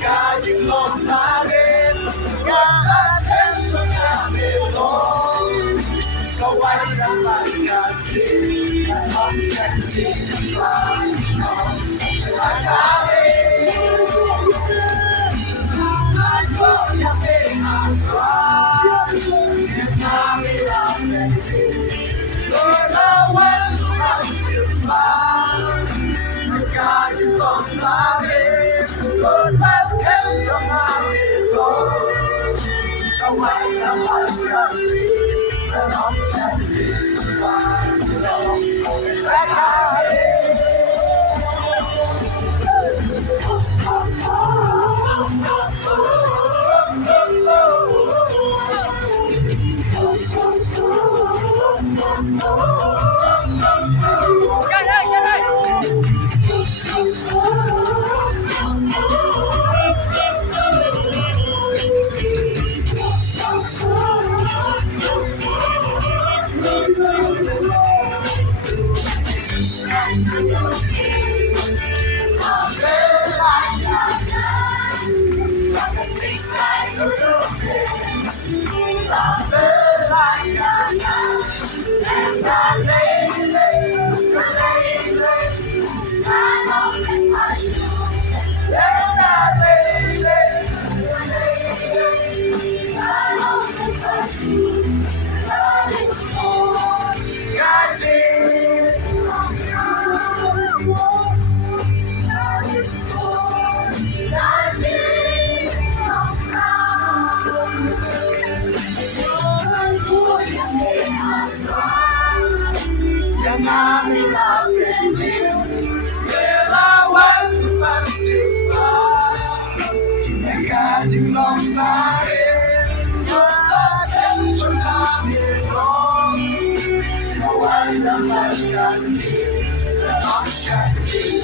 Guiding long target, God and to alone. Go white and like a stick, and I'm checking I got it. I'm going to be a cry, and I'm in Lord, I want to the guiding long target, Lord, let's get to my Lord. Go white and like a stick, and I'm checking I got it. Mami la pendi, la wan pansis pa, guiding long mare, sem tsunami long, no one the maskasi, not shining,